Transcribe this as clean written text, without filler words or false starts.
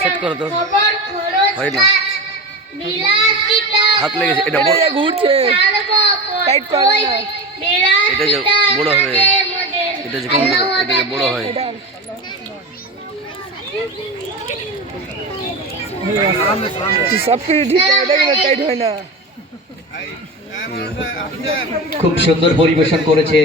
Set করো তো, হয় না, হাত লেগেছে। এটা ঘুরছে, টাইট করো না। এটা যে বড় হবে, এটা যে কম, এটা যে বড় হয়। সব কিছু ঠিক আছে, এটা কিন্তু টাইট হয় না। খুব সুন্দর পরিবেশন করেছে।